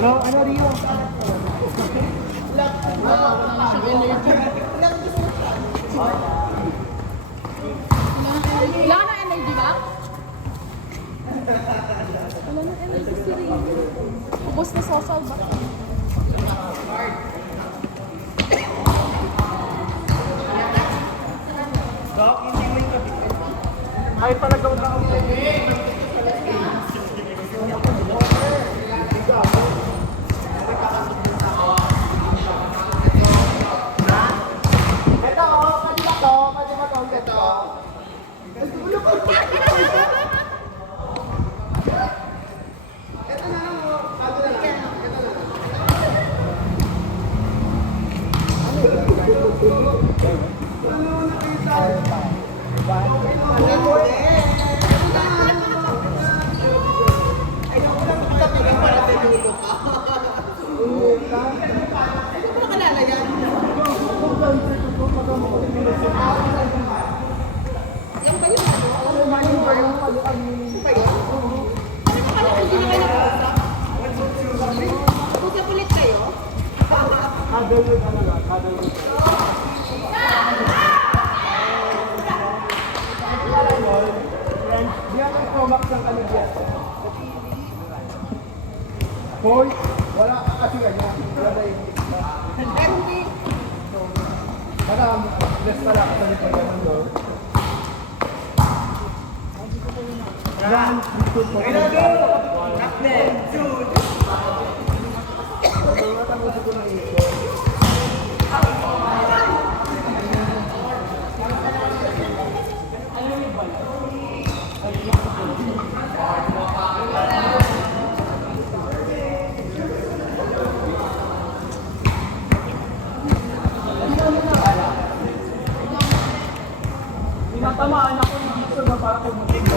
Ano, Rio? Wala na energy ba? Wala na energy si Rio. Ubus na sosal ba? Ay, talagang nakaupo. Ito, pwede ba to? Pwede ba to? Ito. Hoy, wala ka kasi ganyan. Wala na yung parang less pala ka sa nipag ganun doon. Yan, dito po. Captain, Jude! Matangos ko na ito. Tinatamaan ako ng gusto na para kumutin ko.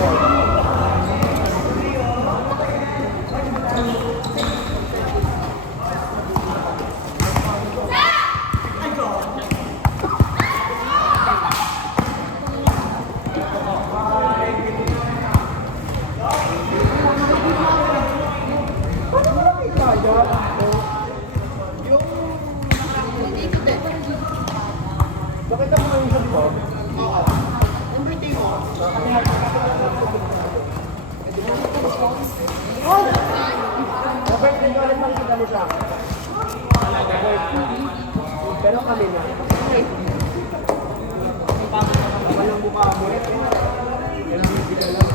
Bakit ako ngayon sa likod? Robert, hindi ulit makikita mo siya. Pero kami na. Walang mukha mo. Yan ang bibigyan lang.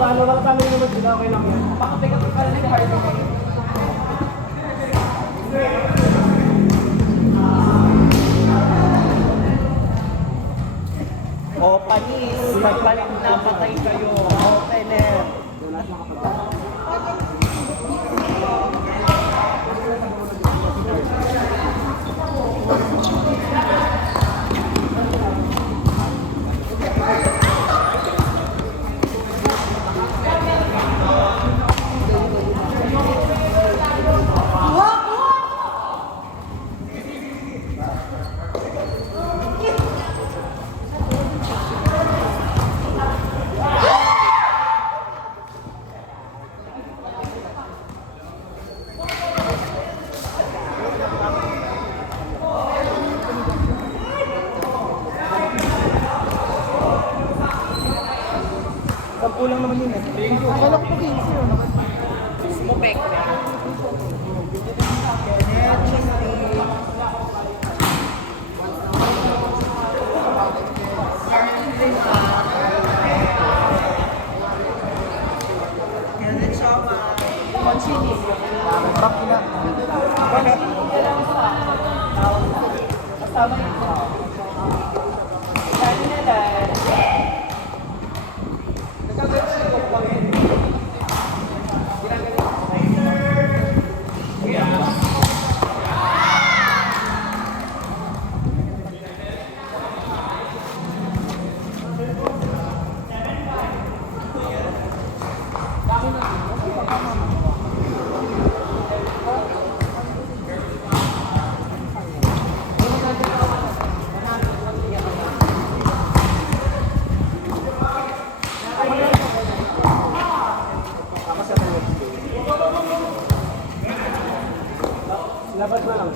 Paano lang kami naman sila, okay lang yan. Pakapikat ka rin si Harvey. O, panis. Magpalit na patay kayo. Opener. Kalok po 15 yun. Smupek. Mancini. Sarap na. Mancini na lang sa kasama ito. Kaya nila. Labas na lang.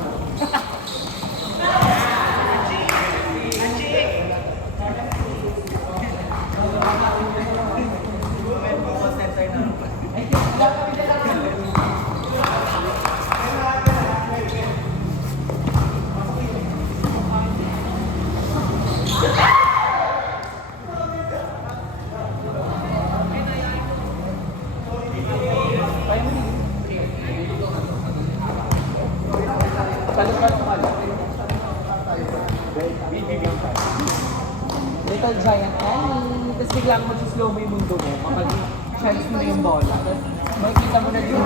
Little Giant Annie. Tapos biglang mag-slow mo yung mundo mo. Makag-chance mo na yung bola. Tapos makikita mo na yung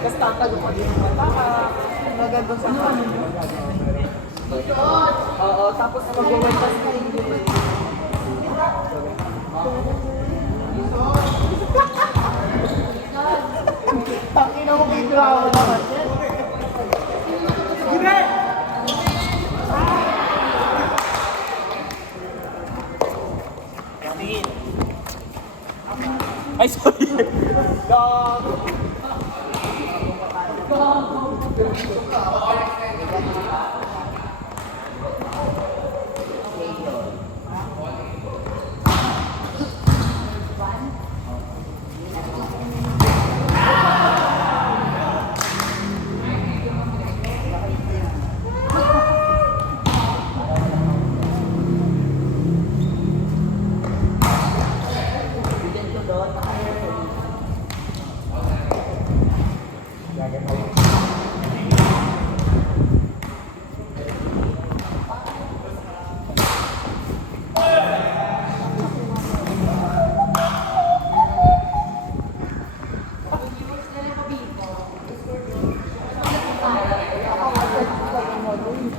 tapos tatago pa din yung mata. Maganda sa Oo, tapos mag-wakas ka hindi. Tangina mo may drama naman. Ay, sorry.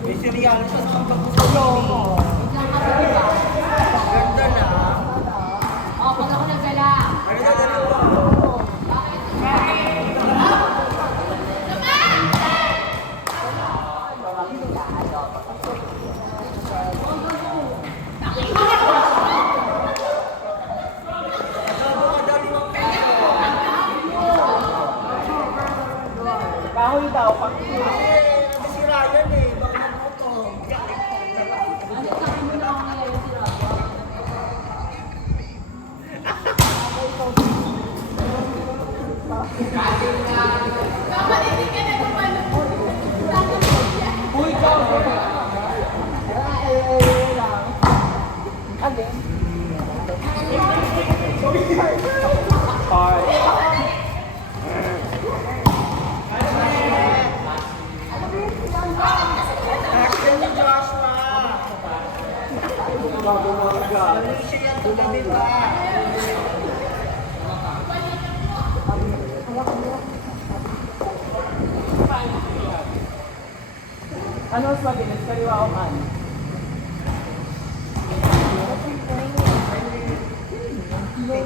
May serial siya sa pagpapagawa. Ganda na. Oh, pag ako nagdala. Ano na ganun ba? Kahoy daw, pang Si Ryan eh. Baka mabuto. Uy, kahoy! Alin? Part. Action ni Joshua. Malaysia yan. Tumabi ba? Ano mas mabilis? Kaliwa o kanan?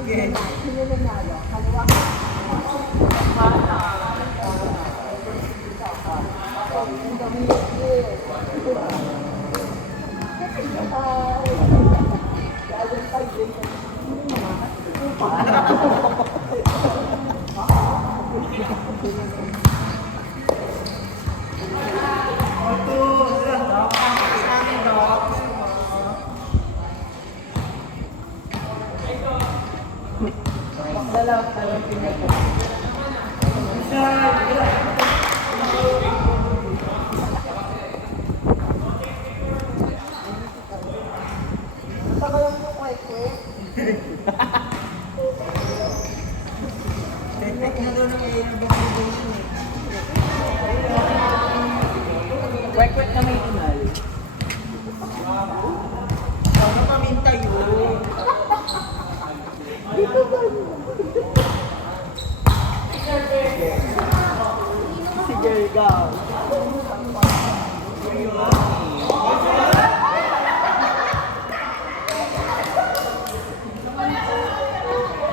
Sige. Dala pinaka. Kwek-kwek na may inal. Sana pamintay yun. Si Gerga.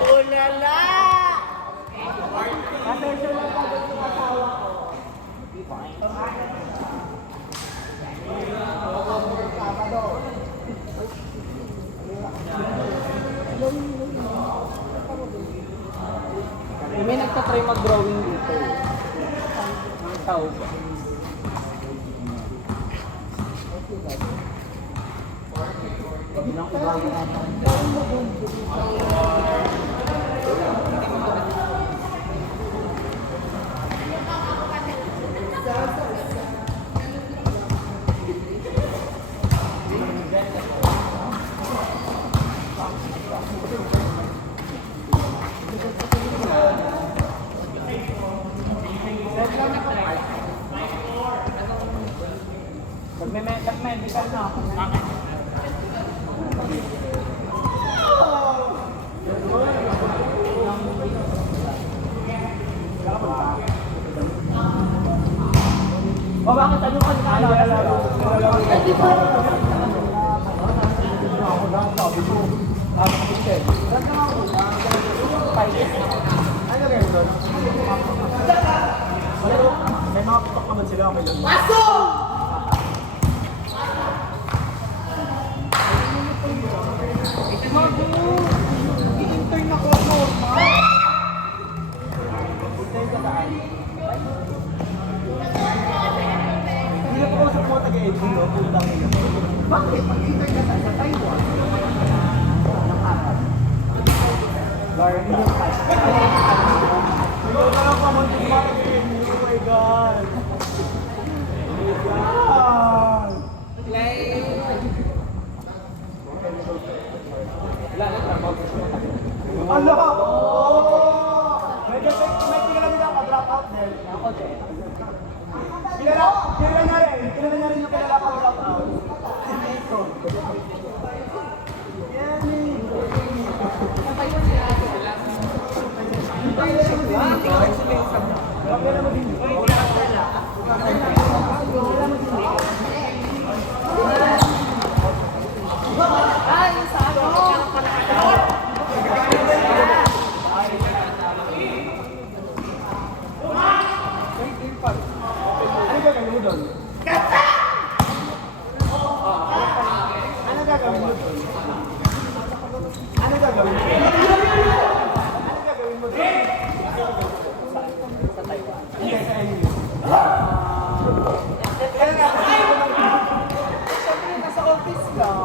Ulala! Attention lang ako sa asawa ko. May nagtatry mag-drawing dito. Ang tao ba? Bilang ibang Nag-medical na ako. O bakit ano ka na? May mga putok naman sila. I-intern ako normal. Hindi na po ako sa mga taga-edging, no? Pulang nila. Bakit? Mag-intern ka sa Taiwan. Garden yung touch. Ikaw na lang pa man kung bakit taga-edging. Oh my God. Oh my God. Ala! Oh! May kilala nila ako, drop out din. Ako din. Kilala niya rin yung kilala ko, drop out. Yan eh. Grabe naman din. Ano gagawin mo doon? Ano gagawin mo doon? Ano gagawin mo doon? Ano gagawin mo doon? Sa Taiwan. Hindi, sa English. Kaya nga, siyempre nasa office lang.